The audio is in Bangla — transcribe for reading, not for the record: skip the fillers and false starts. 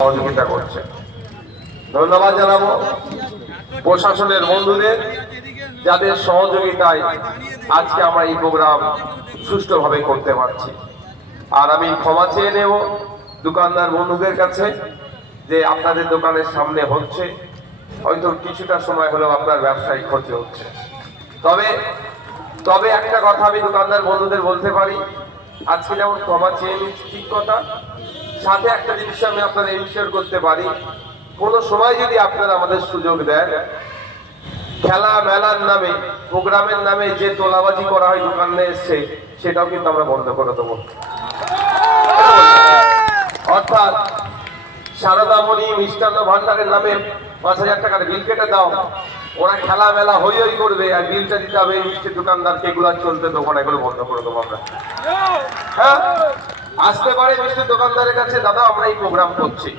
সহযোগিতা করছে। ধন্যবাদ জানাবো প্রশাসনের বন্ধুদের, যাদের সহযোগিতায় আজকে আমরা এই প্রোগ্রাম সুষ্ঠুভাবে করতে পারছি। আর আমি ক্ষমা চেয়ে নেব দোকানদার বন্ধুদের কাছে যে আপনাদের দোকানের সামনে হচ্ছে, হয়তো কিছুটা সময় হলেও আপনার ব্যবসায় ক্ষতি হচ্ছে। তবে একটা কথা আমি দোকানদার বন্ধুদের বলতে পারি, আজকে যেমন ক্ষমা চেয়ে নিচ্ছি ঠিক কথা, সাথে একটা জিনিস আমি আপনাদের ইনশিওর করতে পারি, কোনো সময় যদি আপনারা আমাদের সুযোগ দেন, খেলা মেলার নামে প্রোগ্রামের নামে যে তোলাবাজি করা হয় দোকানে এসছে, সেটাও কিন্তু আমরা বন্ধ করে দেবো। অর্থাৎ সারদামণি মিষ্টান্ন ভান্ডারের নামে ৫,০০০ টাকার বিল কেটে দাও, ওরা খেলা মেলা হই হই করবে আর বিলটা দিতে হবে মিষ্টির দোকানদারকে, এগুলো চলতে দেবো না, এগুলো বন্ধ করে দেবো আমরা। হ্যাঁ, আসতে পারে মিষ্টির দোকানদারের কাছে, দাদা আমরা এই প্রোগ্রাম করছি,